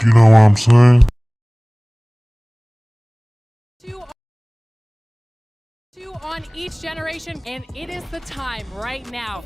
You know what I'm saying? Two on each generation, and it is the time right now.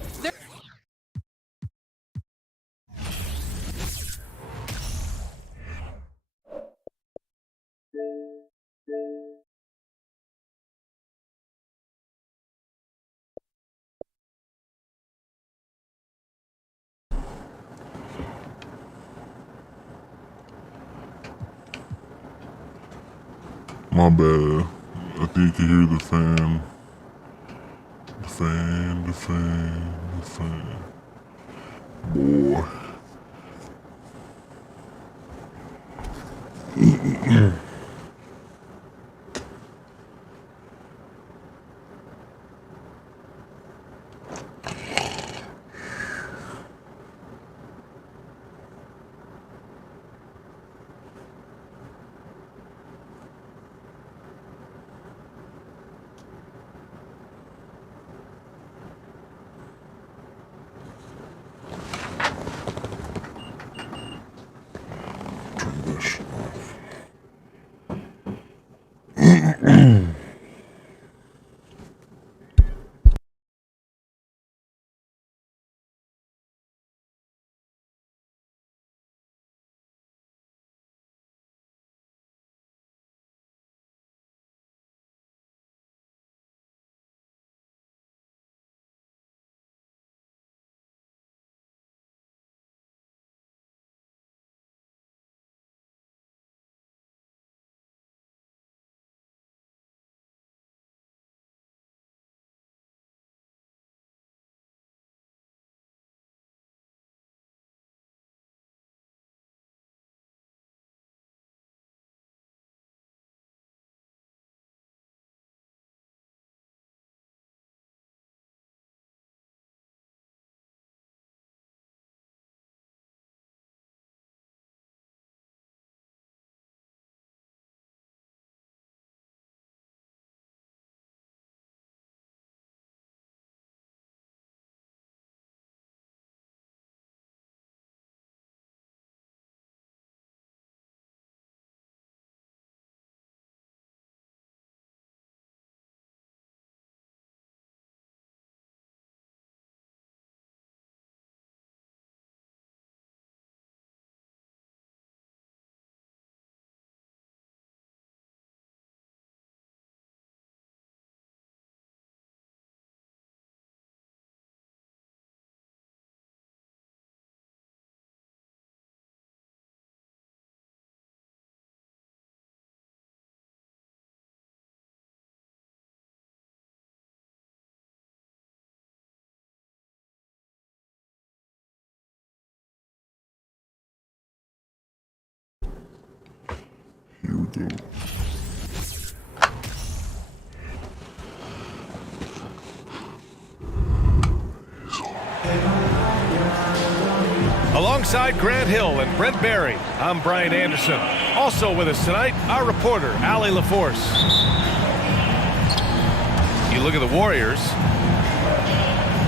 My bad. I think you hear the fan. The fan, the fan, the fan. Boy. Turn this shit off. Here we go. Alongside Grant Hill and Brent Barry, I'm Brian Anderson. Also with us tonight, our reporter, Allie LaForce. You look at the Warriors.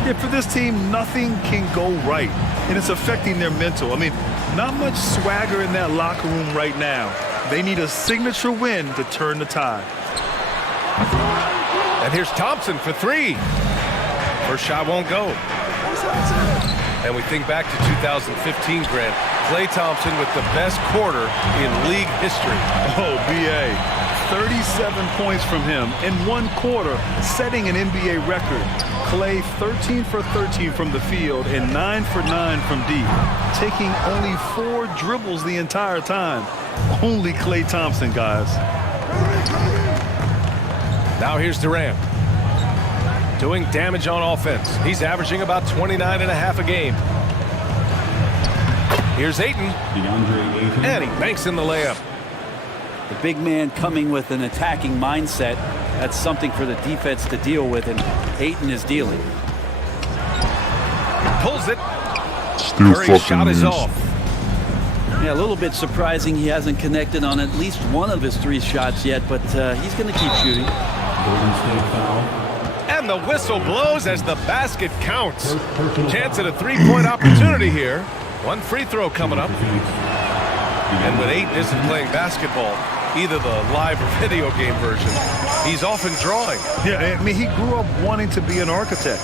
Yeah, for this team, nothing can go right, and it's affecting their mental. I mean, not much swagger in that locker room right now. They need a signature win to turn the tide. And here's Thompson for three. First shot won't go. And we think back to 2015, Grant. Klay Thompson with the best quarter in league history. Oh, B.A. 37 points from him in one quarter, setting an NBA record. Klay 13 for 13 from the field and 9 for 9 from deep, taking only 4 dribbles the entire time. Only Klay Thompson, guys. Now here's Durant. Doing damage on offense. He's averaging about 29.5 a game. Here's Ayton. And he banks in the layup. The big man coming with an attacking mindset. That's something for the defense to deal with, and Ayton is dealing. Pulls it. Still Curry's fucking shot is missed. off. Yeah, a little bit surprising he hasn't connected on at least one of his 3 shots yet, but he's going to keep shooting. And the whistle blows as the basket counts. Chance at a 3-point opportunity here. 1 free throw coming up. And when Ayton isn't playing basketball, either the live or video game version, he's often drawing. Yeah, I mean, he grew up wanting to be an architect.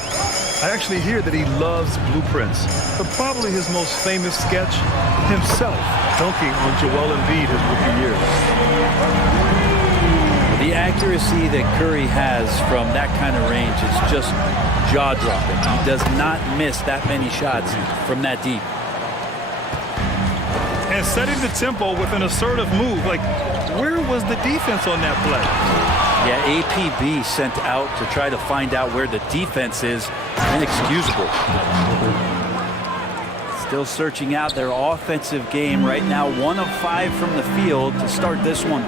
I actually hear that he loves blueprints. But probably his most famous sketch, himself dunking on Joel Embiid his rookie year. The accuracy that Curry has from that kind of range is just jaw-dropping. He does not miss that many shots from that deep. And setting the tempo with an assertive move. Like, where was the defense on that play? Yeah, APB sent out to try to find out where the defense is. Inexcusable. Still searching out their offensive game right now. 1 of 5 from the field to start this one.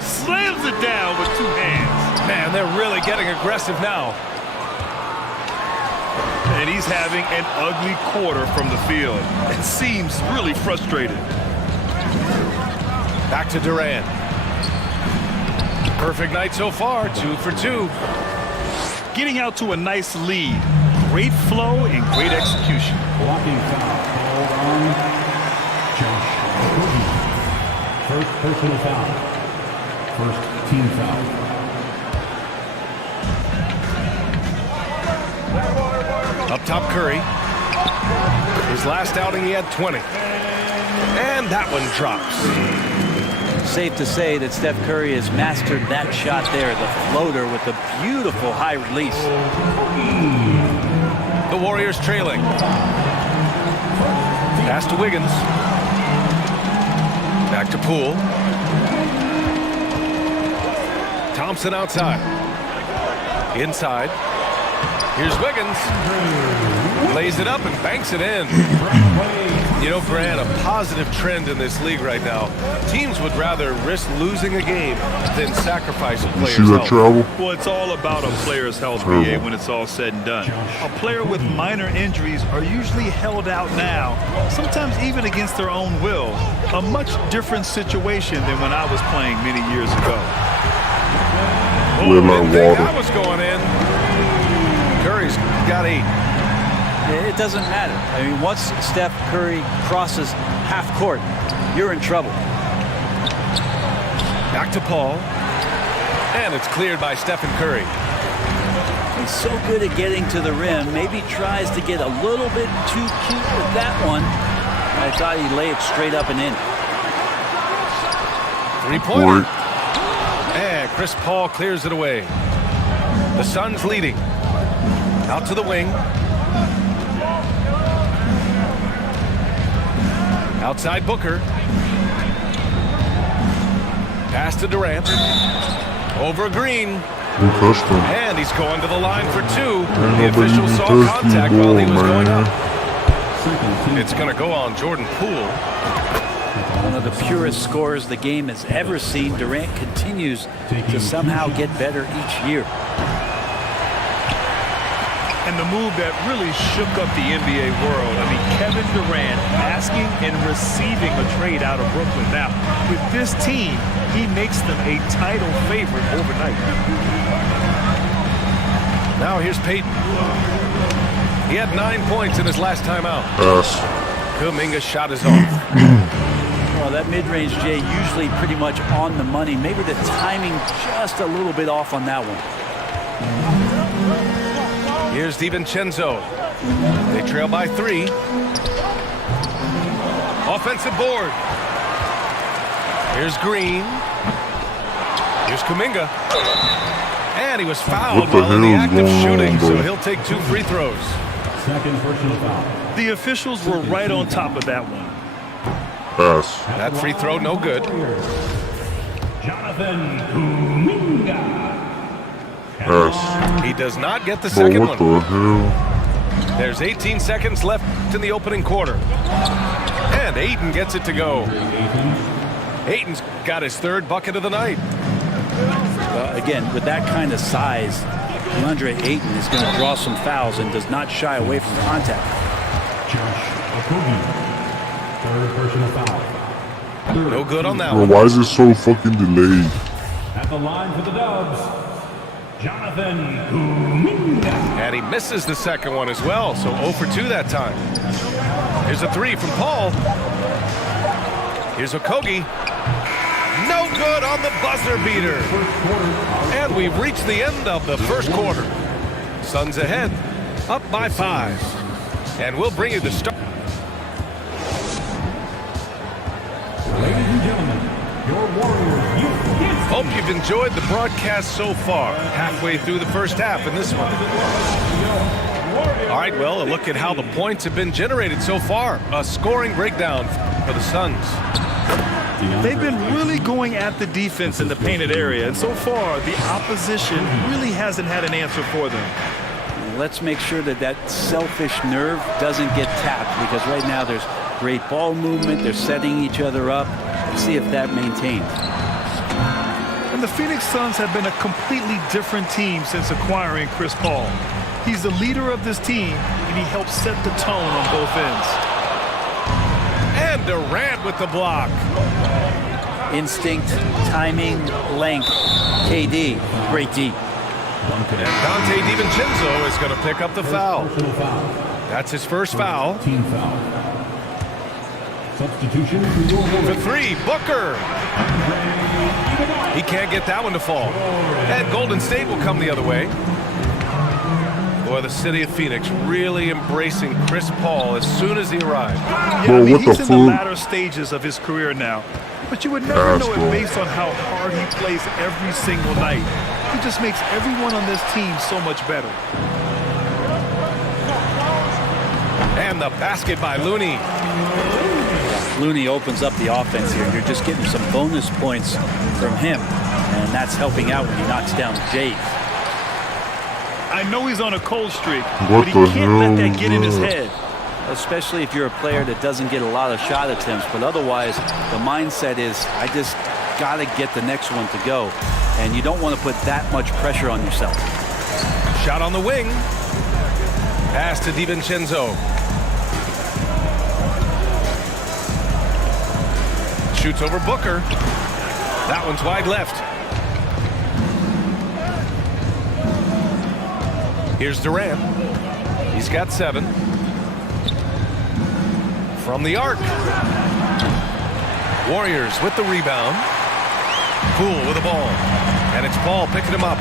Slams it down with 2 hands. Man, they're really getting aggressive now. And he's having an ugly quarter from the field. It seems really frustrated. Back to Durant. Perfect night so far, 2 for 2. Getting out to a nice lead. Great flow and great execution. Blocking foul called on Josh Okogie. First personal foul. First team foul. Up top, Curry. His last outing, he had 20. And that one drops. Safe to say that Steph Curry has mastered that shot there, the floater with the beautiful high release. The Warriors trailing. Pass to Wiggins. Back to Poole. Thompson outside. Inside. Here's Wiggins. Lays it up and banks it in. You know, Grant, a positive trend in this league right now. Teams would rather risk losing a game than sacrifice a You player's see that health. travel? Well, it's all about a player's health, BA, when it's all said and done. A player with minor injuries are usually held out now, sometimes even against their own will. A much different situation than when I was playing many years ago. We're like Didn't think water. that was going in. Curry's got 8. It doesn't matter. I mean, once Steph Curry crosses half court, you're in trouble. Back to Paul. And it's cleared by Stephen Curry. He's so good at getting to the rim. Maybe tries to get a little bit too cute with that one. I thought he'd lay it straight up and in. 3-pointer. And Chris Paul clears it away. The Suns leading. Out to the wing. Outside Booker. Pass to Durant. Over Green. Who touched him? And he's going to the line for 2. The nobody official even saw touched contact the while he ball, was going man. up. It's going to go on Jordan Poole. One of the purest scorers the game has ever seen. Durant continues to somehow get better each year. And the move that really shook up the NBA world. I mean, Kevin Durant asking and receiving a trade out of Brooklyn. Now, with this team, he makes them a title favorite overnight. Now here's Peyton. He had 9 points in his last time out. Pass. Kuminga's shot is off. Well, that mid-range, Jay, usually pretty much on the money. Maybe the timing just a little bit off on that one. Here's DiVincenzo. They trail by 3. Offensive board. Here's Green. Here's Kuminga. And he was fouled What the while in the hell is act of going shooting, on, so bro? he'll take 2 free throws. Second personal foul. The officials were right on top of that one. Pass. That free throw, no good. Jonathan Kuminga. Pass. He does not get the Bro, second what one. the hell? There's 18 seconds left in the opening quarter. And Ayton gets it to go. Ayton's got his third bucket of the night. Again, with that kind of size, DeAndre Ayton is going to draw some fouls and does not shy away from contact. Josh Okogie. Third personal foul. No good on that Bro, one. why is it so fucking delayed? At the line for the Dubs, Jonathan Kuminga. And he misses the second one as well, so 0 for 2 that time. Here's a three from Paul. Here's Okogie. No good on the buzzer beater. And we've reached the end of the first quarter. Suns ahead, up by 5. And we'll bring you the start. Ladies and gentlemen, your Warriors youth. Hope you've enjoyed the broadcast so far. Halfway through the first half in this one. All right, well, a look at how the points have been generated so far. A scoring breakdown for the Suns. They've been really going at the defense in the painted area, and so far the opposition really hasn't had an answer for them. Let's make sure that that selfish nerve doesn't get tapped, because right now there's great ball movement. They're setting each other up. Let's see if that maintains. And the Phoenix Suns have been a completely different team since acquiring Chris Paul. He's the leader of this team, and he helps set the tone on both ends. And Durant with the block. Instinct, timing, length. KD, great D. And Dante DiVincenzo is going to pick up the foul. Personal foul. That's his first foul. Team foul. Substitution for your For Warriors. 3, Booker. He can't get that one to fall. And Golden State will come the other way. Boy, the city of Phoenix really embracing Chris Paul as soon as he arrived. Yeah, Bro, I mean, what the he's in the fuck? latter stages of his career now. But you would never know it based on how hard he plays every single night. He just makes everyone on this team so much better. And the basket by Looney. Looney opens up the offense here. You're just getting some bonus points from him, and that's helping out when he knocks down Jay. I know he's on a cold streak, What but he the can't let hell that is get in his that? head. Especially if you're a player that doesn't get a lot of shot attempts, but otherwise the mindset is, I just got to get the next one to go, and you don't want to put that much pressure on yourself. Shot on the wing. Pass to DiVincenzo. Shoots over Booker. That one's wide left. Here's Durant. He's got 7. From the arc. Warriors with the rebound. Poole with the ball. And it's Paul picking him up.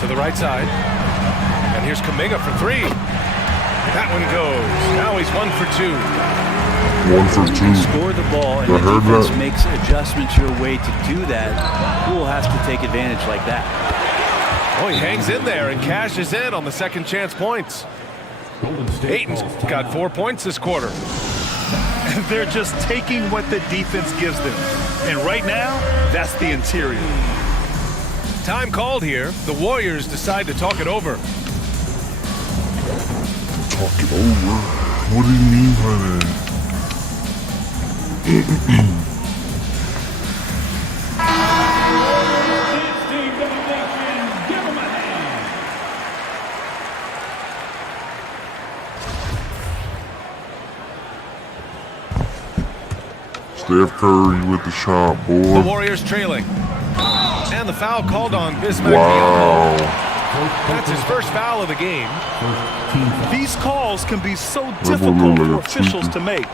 To the right side. And here's Kuminga for 3. That one goes. Now he's 1 for 2. 1 for 2. Score the ball, and I the heard defense that. makes adjustments your way to do that. Poole has to take advantage like that. Oh, he hangs in there and cashes in on the second chance points. Golden State Ayton's calls got timeout. 4 points this quarter. They're just taking what the defense gives them. And right now, that's the interior. Time called here. The Warriors decide to talk it over. Talk it over. What do you mean by that? Steph Curry with the shot, The boy. Warriors trailing. And the foul called on Bismack. Wow. That's his first foul of the game. Team foul. These calls can be so boy difficult look for like a officials tweaker. to make.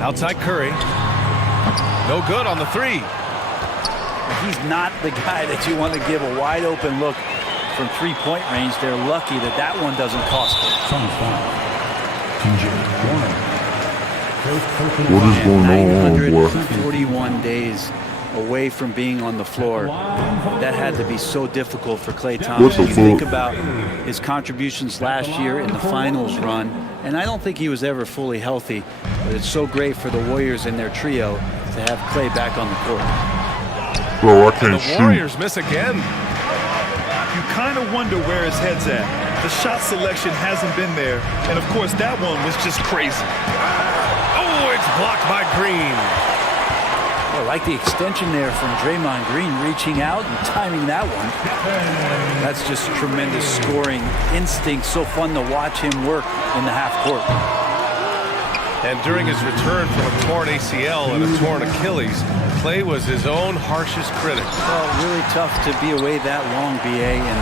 Outside Curry. No good on the 3. He's not the guy that you want to give a wide open look from three-point range. They're lucky that that one doesn't cost them. Suns foul. TJ Warren. First personal What is foul. going on, boy? 941 days away from being on the floor. That had to be so difficult for Klay What Thompson. the You think fuck? about his contributions last year in the finals run, and I don't think he was ever fully healthy, but it's so great for the Warriors and their trio to have Klay back on the court. Bro, I The can't shoot. Warriors miss again. You kind of wonder where his head's at. The shot selection hasn't been there. And, of course, that one was just crazy. Oh, it's blocked by Green. I like the extension there from Draymond Green, reaching out and timing that one. That's just tremendous scoring instinct. So fun to watch him work in the half court. And during his return from a torn ACL and a torn Achilles, Klay was his own harshest critic. Well, really tough to be away that long, BA, and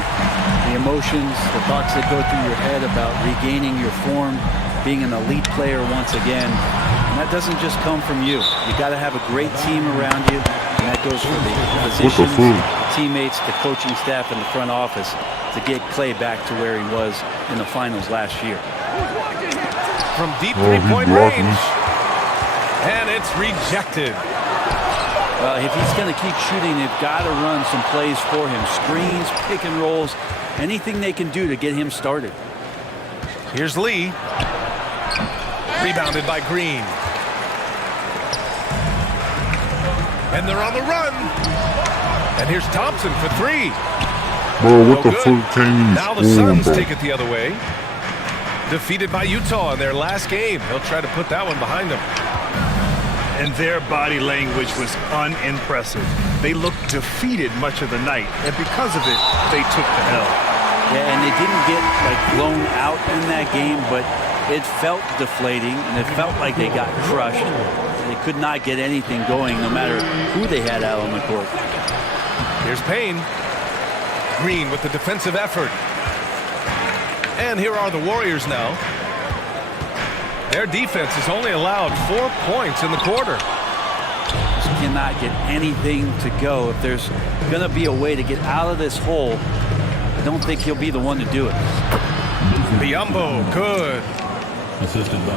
the emotions, the thoughts that go through your head about regaining your form, being an elite player once again. And that doesn't just come from you. You got to have a great team around you, and that goes for the positions, the teammates, the coaching staff, and the front office to get Klay back to where he was in the finals last year. From deep three-point range, and it's rejected. Well, if he's going to keep shooting, they've got to run some plays for him. Screens, pick and rolls, anything they can do to get him started. Here's Lee. Rebounded by Green. And they're on the run. And here's Thompson for three. Bro, what the fuck can you Now the Suns take it the other way. Defeated by Utah in their last game. They'll try to put that one behind them. And their body language was unimpressive. They looked defeated much of the night, and because of it, they took the L. Yeah, and they didn't get blown out in that game, but it felt deflating, and it felt like they got crushed. They could not get anything going, no matter who they had out on the court. Here's Payne. Green with the defensive effort. And here are the Warriors now. Their defense has only allowed 4 points in the quarter. Just cannot get anything to go. If there's going to be a way to get out of this hole, I don't think he'll be the one to do it. Biyombo, good.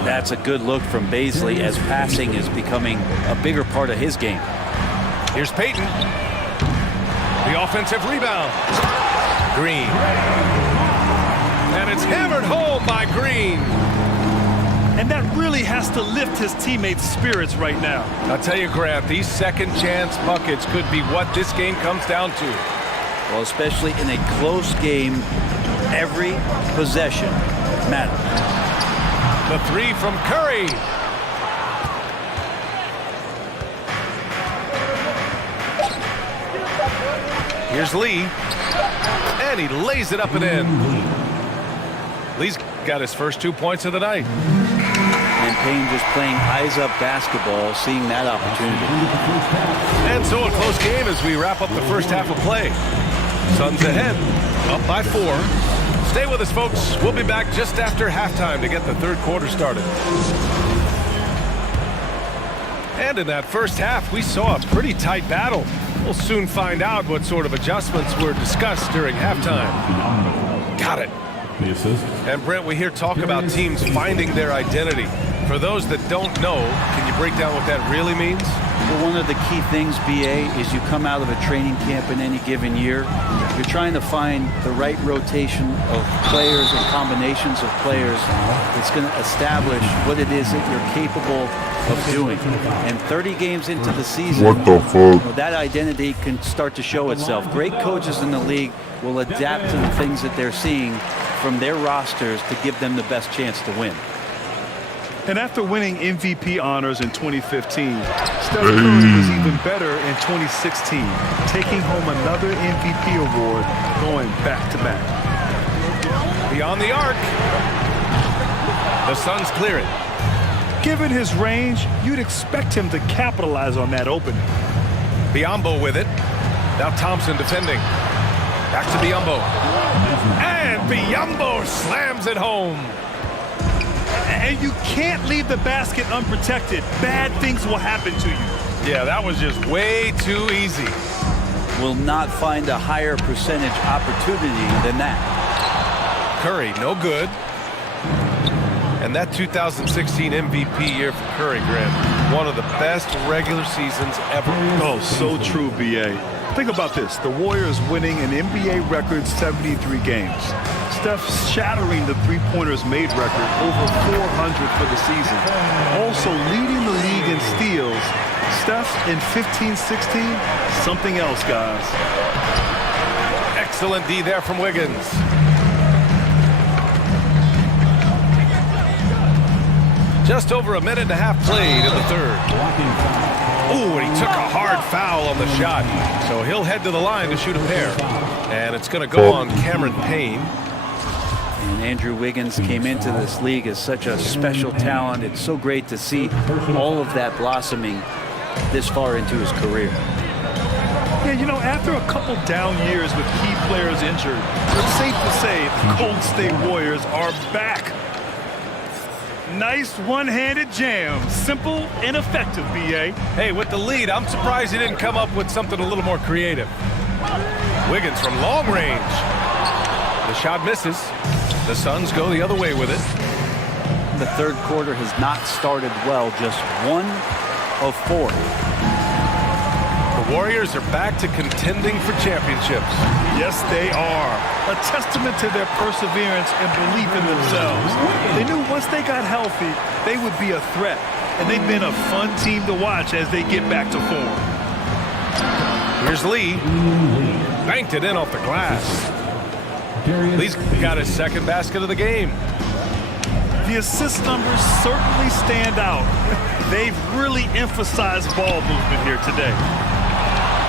That's a good look from Bazley as passing is becoming a bigger part of his game. Here's Payton. The offensive rebound. Green. And it's hammered home by Green. And that really has to lift his teammates' spirits right now. I'll tell you, Grant, these second chance buckets could be what this game comes down to. Well, especially in a close game, every possession matters. The three from Curry. Here's Lee. And he lays it up and in. Lee's got his first 2 points of the night. And Payne just playing eyes-up basketball, seeing that opportunity. And so a close game as we wrap up the first half of play. Suns ahead, up by 4. Stay with us, folks. We'll be back just after halftime to get the third quarter started. And in that first half, we saw a pretty tight battle. We'll soon find out what sort of adjustments were discussed during halftime. Got it. The assist. And Brent, we hear talk about teams finding their identity. For those that don't know, can you break down what that really means? Well, one of the key things, BA, is you come out of a training camp in any given year. You're trying to find the right rotation of players and combinations of players that's going to establish what it is that you're capable of doing. And 30 games into the season, what the fuck? that identity can start to show itself. Great coaches in the league will adapt to the things that they're seeing from their rosters to give them the best chance to win. And after winning MVP honors in 2015, Steph Curry was even better in 2016, taking home another MVP award, going back-to-back. Beyond the arc. The Suns clear it. Given his range, you'd expect him to capitalize on that opening. Biyombo with it. Now Thompson defending. Back to Biyombo. And Biyombo slams it home. And you can't leave the basket unprotected. Bad things will happen to you. Yeah, that was just way too easy. Will not find a higher percentage opportunity than that. Curry, no good. And that 2016 MVP year for Curry, Grant, one of the best regular seasons ever. Oh, so true, BA. Think about this. The Warriors winning an NBA record 73 games. Steph shattering the three-pointers made record, over 400 for the season. Also leading the league in steals. Steph in 15-16, something else, guys. Excellent D there from Wiggins. Just over a minute and a half played in the third. Blocking foul. Ooh, and he took a hard foul on the shot. So he'll head to the line to shoot a pair. And it's going to go on Cameron Payne. And Andrew Wiggins came into this league as such a special talent. It's so great to see all of that blossoming this far into his career. Yeah, you know, after a couple down years with key players injured, it's safe to say the Golden State Warriors are back. Nice one-handed jam. Simple and effective, B.A. Hey, with the lead, I'm surprised he didn't come up with something a little more creative. Wiggins from long range. The shot misses. The Suns go the other way with it. The third quarter has not started well, just 1 of 4. The Warriors are back to contending for championships. Yes, they are. A testament to their perseverance and belief in themselves. They knew once they got healthy, they would be a threat. And they've been a fun team to watch as they get back to form. Here's Lee. Banked it in off the glass. Lee's got his second basket of the game. The assist numbers certainly stand out. They've really emphasized ball movement here today.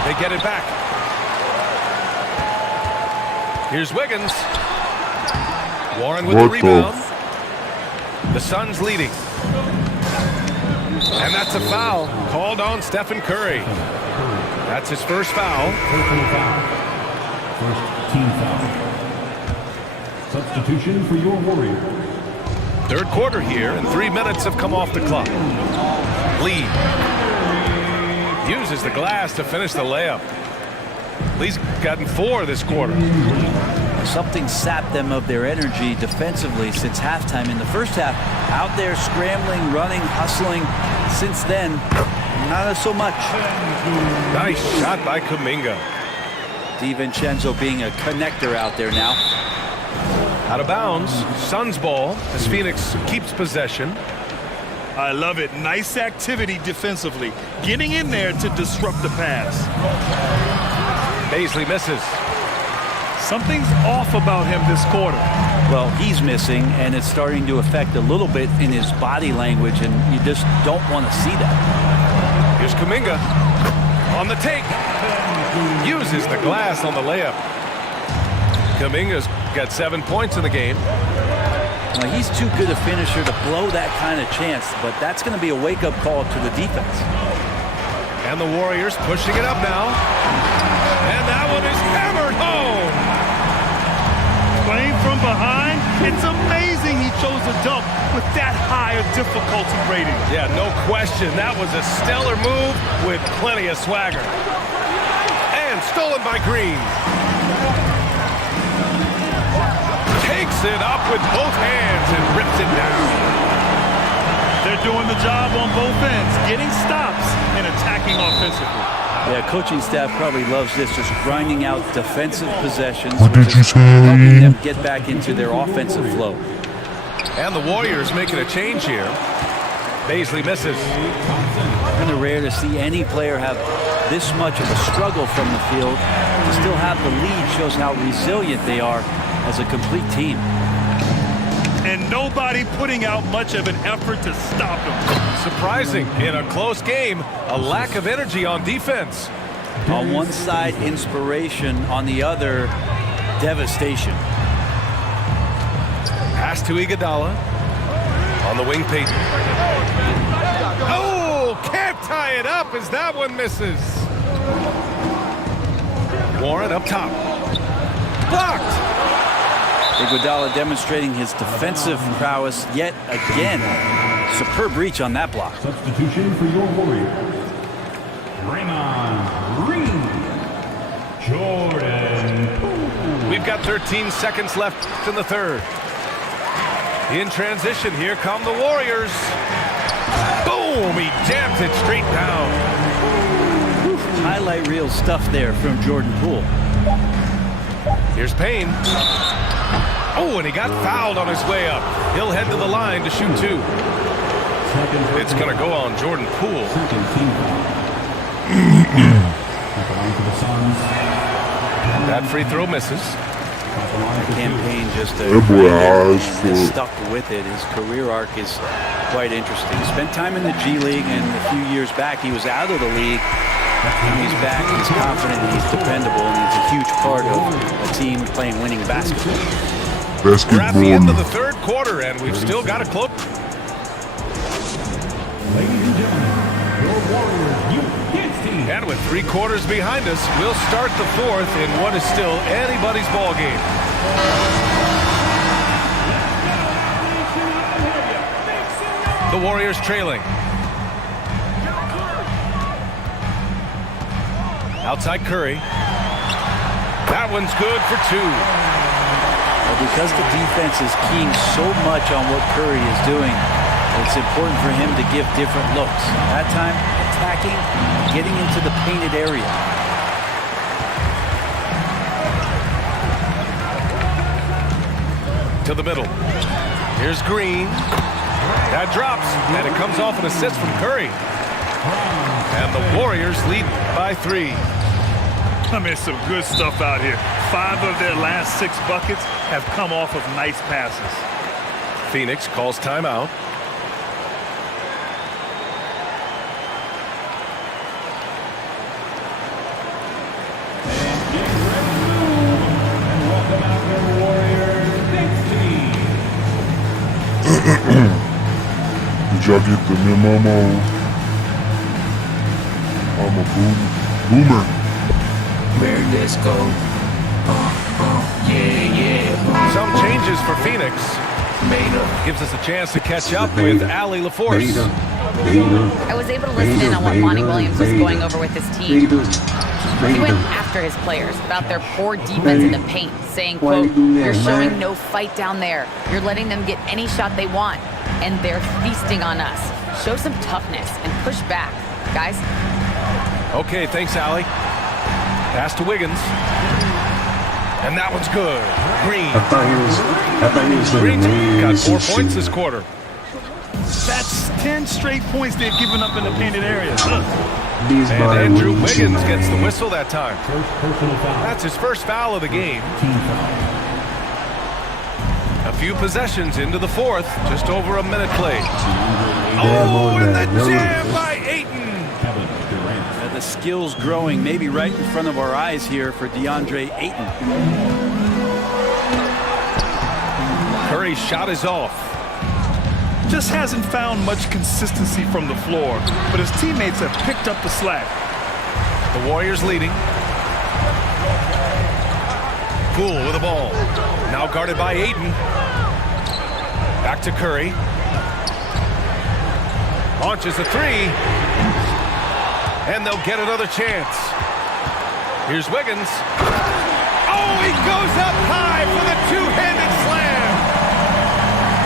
They get it back. Here's Wiggins. Warren with the rebound. The Suns leading. And that's a foul called on Stephen Curry. That's his first foul. First team foul. Substitution for your Warrior. Third quarter here, and 3 minutes have come off the clock. Lee uses the glass to finish the layup. Lee's gotten 4 this quarter. Something sapped them of their energy defensively since halftime. In the first half, out there scrambling, running, hustling. Since then, not so much. Nice shot by Kuminga. DiVincenzo being a connector out there now. Out of bounds, Suns ball as Phoenix keeps possession. I love it. Nice activity defensively. Getting in there to disrupt the pass. Baisley misses. Something's off about him this quarter. Well, he's missing, and it's starting to affect a little bit in his body language, and you just don't want to see that. Here's Kuminga on the take. Uses the glass on the layup. Kuminga's got 7 points in the game. Now, he's too good a finisher to blow that kind of chance, but that's going to be a wake-up call to the defense. And the Warriors pushing it up now. And that one is hammered home. Playing from behind, it's amazing he chose a dunk with that high a difficulty rating. Yeah, no question. That was a stellar move with plenty of swagger. And stolen by Green. Takes it up with both hands and rips it down. They're doing the job on both ends, getting stops and attacking offensively. Yeah, coaching staff probably loves this, just grinding out defensive possessions. What did you say? Helping them get back into their offensive flow. And the Warriors making a change here. Baisley misses. Kind of rare to see any player have this much of a struggle from the field. To still have the lead shows how resilient they are as a complete team. And nobody putting out much of an effort to stop him. Surprising in a close game, a lack of energy on defense. On one side, inspiration. On the other, devastation. Pass to Iguodala. On the wing, Payton. Oh, can't tie it up as that one misses. Warren up top. Blocked. Iguodala demonstrating his defensive prowess yet again. Superb reach on that block. Substitution for your Warrior. Draymond Green. Jordan Poole. We've got 13 seconds left in the third. In transition, here come the Warriors. Boom! He jams it straight down. Highlight reel stuff there from Jordan Poole. Here's Payne. Oh, and he got fouled on his way up. He'll head to the line to shoot 2. It's going to go on Jordan Poole. Second team foul. At the line for the Suns. That free throw misses. The campaign just That boy eyes is for stuck with it. His career arc is quite interesting. He spent time in the G League, and a few years back he was out of the league. Now he's back, he's confident, he's dependable, and he's a huge part of a team playing winning basketball. We're at the end of basketball. the third quarter, and we've still got a close. Ladies and gentlemen, your Warriors Youth Kids team. And with 3 quarters behind us, we'll start the fourth in what is still anybody's ball game. The Warriors trailing. Outside Curry. That one's good for 2. Well, because the defense is keying so much on what Curry is doing, it's important for him to give different looks. That time, attacking, getting into the painted area. To the middle. Here's Green. That drops, and it comes off an assist from Curry. And the Warriors lead by 3. I mean, some good stuff out here. 5 of their last 6 buckets have come off of nice passes. Phoenix calls timeout. Welcome out your Warriors Knicks team. Did y'all get the memo? I'm a boomer. Where this go? Yeah. Some changes for Phoenix. Beta, Gives us a chance to catch up with Allie LaForce. beta. I was able to listen in on what Monty Williams was going over with his team. He went after his players about their poor defense in the paint, saying, quote, "You're showing no fight down there. You're letting them get any shot they want, and they're feasting on us. Show some toughness and push back, guys." Okay, thanks, Allie. Pass to Wiggins. And that one's good. Green. I thought he was Green got 4 lazy points shit. this quarter. That's 10 straight points they've given up in the painted area. These And body Andrew wouldn't Wiggins shoot. gets the whistle that time. First personal foul. That's his first foul of the game. Team foul. A few possessions into the fourth. Just over a minute played. Damn Oh, on and that. the No jam look. by Ayton. Kevin Durant. The skills growing, maybe right in front of our eyes here for DeAndre Ayton. Curry's shot is off. Just hasn't found much consistency from the floor, but his teammates have picked up the slack. The Warriors leading. Poole with the ball. Now guarded by Ayton. Back to Curry. Launches a 3. And they'll get another chance. Here's Wiggins. Oh, he goes up high for the two-handed slam.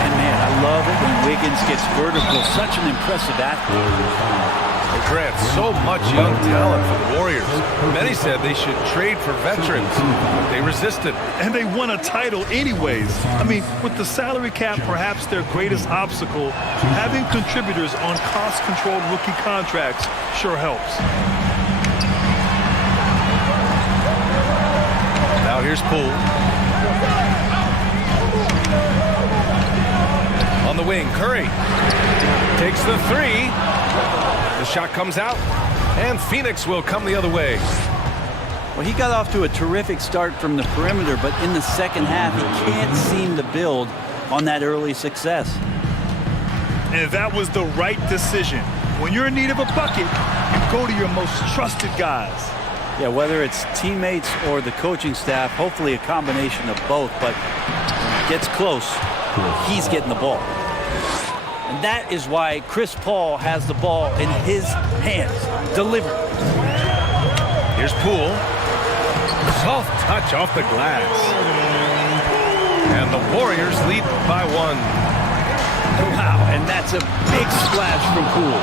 And man, I love it when Wiggins gets vertical. Such an impressive athlete. Grant, so much young talent for the Warriors. Many said they should trade for veterans, but they resisted. And they won a title anyways. I mean, with the salary cap perhaps their greatest obstacle, having contributors on cost-controlled rookie contracts sure helps. Now here's Poole. On the wing, Curry takes the 3. The shot comes out, and Phoenix will come the other way. Well, he got off to a terrific start from the perimeter, but in the second half, he can't seem to build on that early success. And that was the right decision. When you're in need of a bucket, you go to your most trusted guys. Yeah, whether it's teammates or the coaching staff, hopefully a combination of both, but when it gets close, he's getting the ball. And that is why Chris Paul has the ball in his hands. Delivered. Here's Poole. Soft touch off the glass. And the Warriors lead by 1. Wow, and that's a big splash from Poole.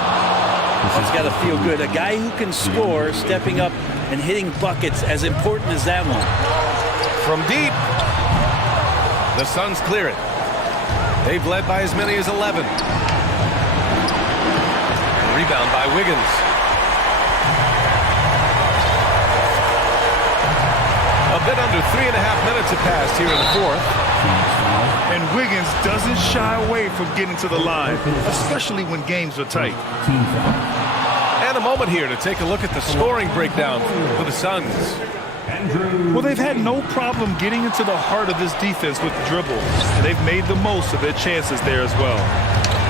That's got to feel good. A guy who can score, stepping up and hitting buckets, as important as that one. From deep, the Suns clear it. They've led by as many as 11. Rebound by Wiggins. A bit under 3.5 minutes have passed here in the fourth. And Wiggins doesn't shy away from getting to the line, especially when games are tight. And a moment here to take a look at the scoring breakdown for the Suns. Well, they've had no problem getting into the heart of this defense with the dribble, and they've made the most of their chances there as well.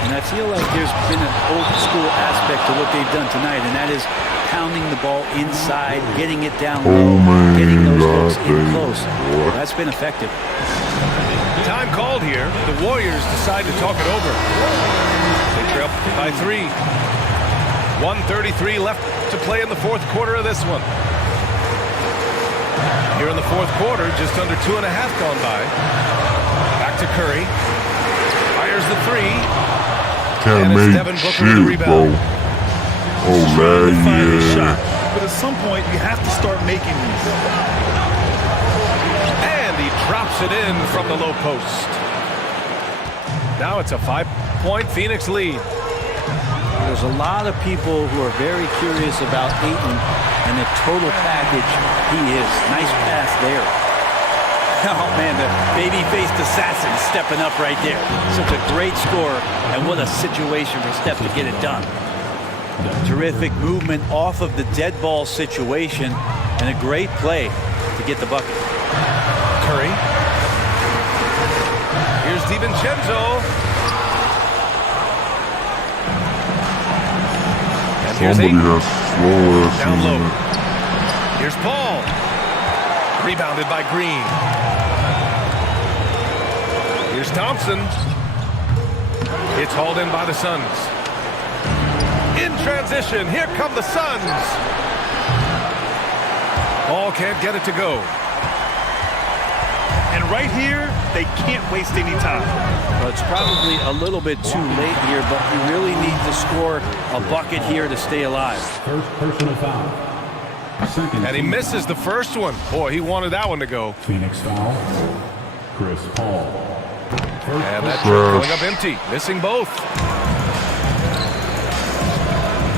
And I feel like there's been an old school aspect to what they've done tonight, and that is pounding the ball inside, getting it down low, getting those looks in close. That's been effective. Time called here. The Warriors decide to talk it over. They trail by 3. 1:33 left to play in the fourth quarter of this one. Here in the fourth quarter, just under 2.5 gone by. Back to Curry. Fires the 3. Can't and it's make Devin Booker with the shit, rebound. bro. Oh, man, Find a shot, yeah. but at some point you have to start making these. And he drops it in from the low post. Now it's a 5-point Phoenix lead. There's a lot of people who are very curious about Ayton and the total package he is. Nice pass there. Oh, man, the baby-faced assassin stepping up right there. Such a great score, and what a situation for Steph to get it done. Terrific movement off of the dead ball situation, and a great play to get the bucket. Curry. Here's DiVincenzo. And here's Somebody Ayton. has slow ass Down low. in Here's Paul. Rebounded by Green. Here's Thompson. It's hauled in by the Suns. In transition, here come the Suns. Paul can't get it to go. And right here, they can't waste any time. Well, it's probably a little bit too late here, but you really need to score a bucket here to stay alive. First personal foul. Second. And he misses the first one. Boy, he wanted that one to go. Phoenix foul. Chris Paul. And that trick going up empty, missing both.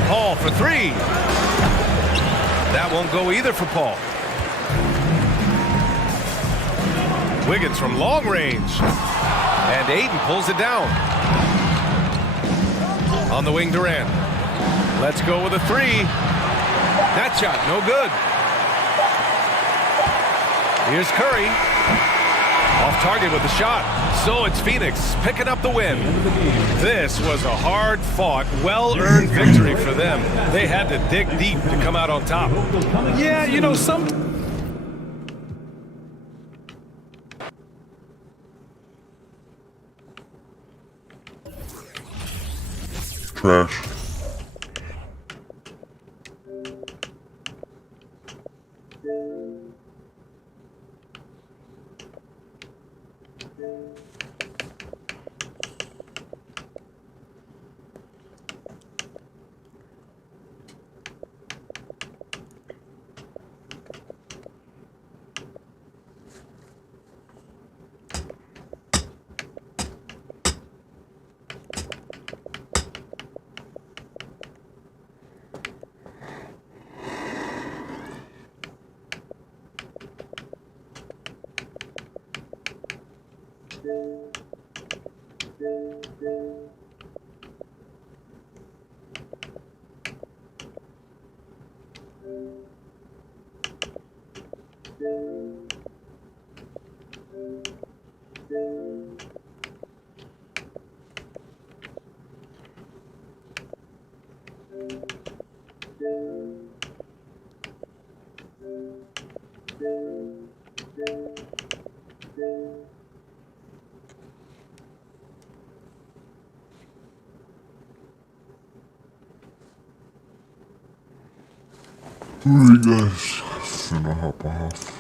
Paul for 3. That won't go either for Paul. Wiggins from long range. And Ayton pulls it down. On the wing, Durant. Let's go with a 3. That shot, no good. Here's Curry. Off target with the shot. So it's Phoenix picking up the win. This was a hard-fought, well-earned victory for them. They had to dig deep to come out on top. Yeah, you know, some... trash. Alright guys, finna hop off.